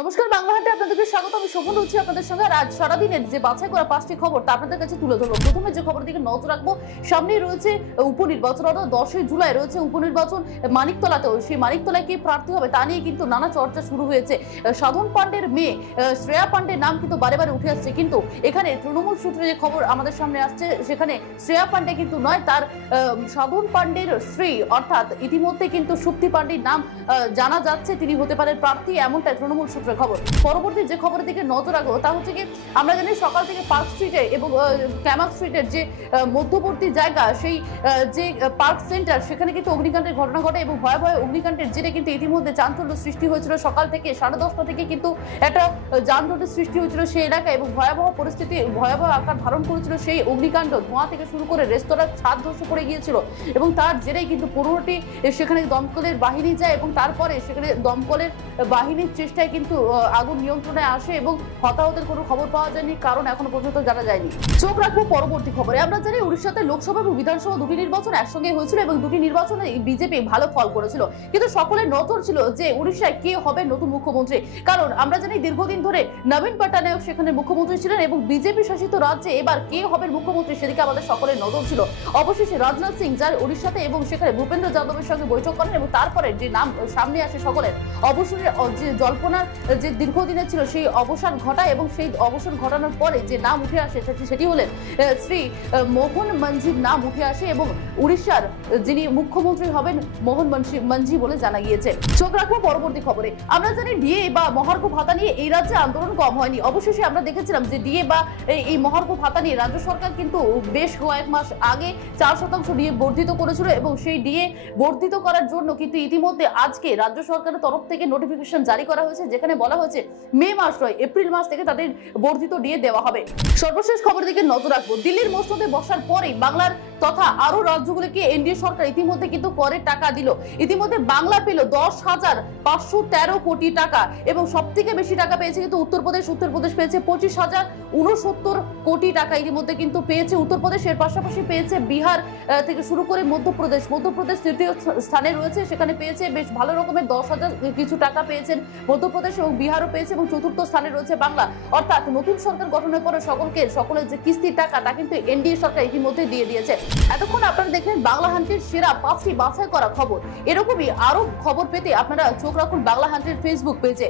নমস্কার, বাংলা হাটে আপনাদেরকে স্বাগত। আমি শোভন হচ্ছি আপনাদের সঙ্গে। আজ সারাদিনের যে বাছাই করা 5টি খবর তা আপনাদের কাছে তুলে ধরবো। প্রথমে যে খবরের দিকে নজর রাখবো, সামনেই রয়েছে উপনির্বাচন, অর্থাৎ 10 জুলাই রয়েছে উপনির্বাচন। মানিকতলাতেও সেই মানিকতলায় কে প্রার্থী হবে তা নিয়ে কিন্তু নানা চর্চা শুরু হয়েছে। সাধন পাণ্ডের মেয়ে শ্রেয়া পাণ্ডের নাম কিন্তু বারে বারে উঠে আসছে, কিন্তু এখানে তৃণমূল সূত্রে যে খবর আমাদের সামনে আসছে সেখানে শ্রেয়া পাণ্ডে কিন্তু নয়, তার সাধন পাণ্ডের স্ত্রী অর্থাৎ ইতিমধ্যে কিন্তু সুপ্তি পাণ্ডের নাম জানা যাচ্ছে, তিনি হতে পারেন প্রার্থী, এমনটাই তৃণমূল সূত্রের খবর। পরবর্তী যে খবরের দিকে নজর রাখবো তা হচ্ছে কি, আমরা জানি সকাল থেকে পার্ক স্ট্রিটে এবং ক্যামাল স্ট্রিটের যে মধ্যবর্তী জায়গা, সেই যে পার্ক সেন্টার, সেখানে কিন্তু অগ্নিকাণ্ডের ঘটনা ঘটে এবং ভয়াবহ অগ্নিকাণ্ডের জেরে কিন্তু ইতিমধ্যে চাঞ্চল্য সৃষ্টি হয়েছিল। সকাল থেকে 10:30টা থেকে কিন্তু একটা যানজটের সৃষ্টি হয়েছিল সেই এলাকায় এবং ভয়াবহ পরিস্থিতি, ভয়াবহ আকার ধারণ করেছিল সেই অগ্নিকাণ্ড। ধোঁয়া থেকে শুরু করে রেস্তোরাঁর ছাদ ধসে পড়ে গিয়েছিল এবং তার জেরেই কিন্তু 15টি সেখানে দমকলের বাহিনী যায় এবং তারপরে সেখানে দমকলের বাহিনীর চেষ্টায় কিন্তু আগুন নিয়ন্ত্রণে আসে এবং হতাহতের কোনো খবর পাওয়া যায়নি, কারণ এখনো পর্যন্ত জানা যায়নি। চোখ রাখবো পরবর্তী খবরে। আমরা জানি উড়িষ্যাতে লোকসভা এবং বিধানসভা দুটি নির্বাচন একসঙ্গে হয়েছিল এবং দুটি নির্বাচনে বিজেপি ভালো ফল করেছিল, কিন্তু সকলের নজর ছিল যে উড়িষ্যায় কে হবে নতুন মুখ্যমন্ত্রী। কারণ আমরা জানি দীর্ঘদিন ধরে নবীন পটনায়ক সেখানে মুখ্যমন্ত্রী ছিলেন এবং বিজেপি শাসিত রাজ্যে এবার কে হবে মুখ্যমন্ত্রী সেদিকে আমাদের সকলের নজর ছিল। অবশেষে রাজনাথ সিং যার উড়িষ্যাতে এবং সেখানে ভূপেন্দ্র যাদবের সঙ্গে বৈঠক করেন এবং তারপরে যে নাম সামনে আসে সকলের, অবসরের যে জল্পনার যে দীর্ঘদিনের ছিল সেই অবসান ঘটায় এবং সেই অবসান ঘটানোর পরে যে নাম উঠে আসে সেটি হলেন শ্রী মোহন মাঞ্ঝির নাম উঠে আসে এবং উড়িষ্যার যিনি মুখ্যমন্ত্রী হবেন মোহন মাঞ্ঝি বলে জানা গিয়েছে। চোখ রাখবো পরবর্তী খবরে। আমরা জানি ডিএ বা মহার্ঘ ভাতা নিয়ে এই রাজ্যে আন্দোলন কম হয়নি। অবশেষে আমরা দেখেছিলাম যে ডিএ বা এই মহার্ঘ ভাতা নিয়ে রাজ্য সরকার কিন্তু বেশ কয়েক মাস আগে 4% ডিএ বর্ধিত করেছিল এবং সেই ডিএ বর্ধিত করার জন্য কিন্তু ইতিমধ্যে আজকে রাজ্য সরকারের তরফ থেকে নোটিফিকেশন জারি করা হয়েছে, যেখানে বলা হয়েছে মে মাস নয় এপ্রিল মাস থেকে তাদের বর্ধিত ডিএ দেওয়া হবে। সর্বশেষ খবরের দিকে নজর রাখবো। দিল্লির মসনদে বসার পরেই বাংলার তথা আরো রাজ্যগুলিকে এনডিএ সরকার ইতিমধ্যে কিন্তু করের টাকা দিল। ইতিমধ্যে বাংলা পেল 10,513 কোটি টাকা এবং সব থেকে বেশি টাকা পেয়েছে কিন্তু উত্তরপ্রদেশ পেয়েছে 25,069 কোটি টাকা ইতিমধ্যে কিন্তু পেয়েছে উত্তরপ্রদেশ। এর পাশাপাশি পেয়েছে বিহার থেকে শুরু করে মধ্যপ্রদেশ তৃতীয় স্থানে রয়েছে, সেখানে পেয়েছে বেশ ভালো রকমের 10,000 কিছু টাকা পেয়েছেন মধ্যপ্রদেশ এবং বিহারও পেয়েছে এবং চতুর্থ স্থানে রয়েছে বাংলা। অর্থাৎ নতুন সরকার গঠনের পরে সকলের যে কিস্তির টাকা তা কিন্তু এনডিএ সরকার ইতিমধ্যে দিয়ে দিয়েছে। এতক্ষণ আপনারা দেখলেন বাংলা হান্টের সেরা 5টি বাছাই করা খবর। এরকমই আরো খবর পেতে আপনারা চোখ রাখুন বাংলা হান্টের ফেসবুক পেজে।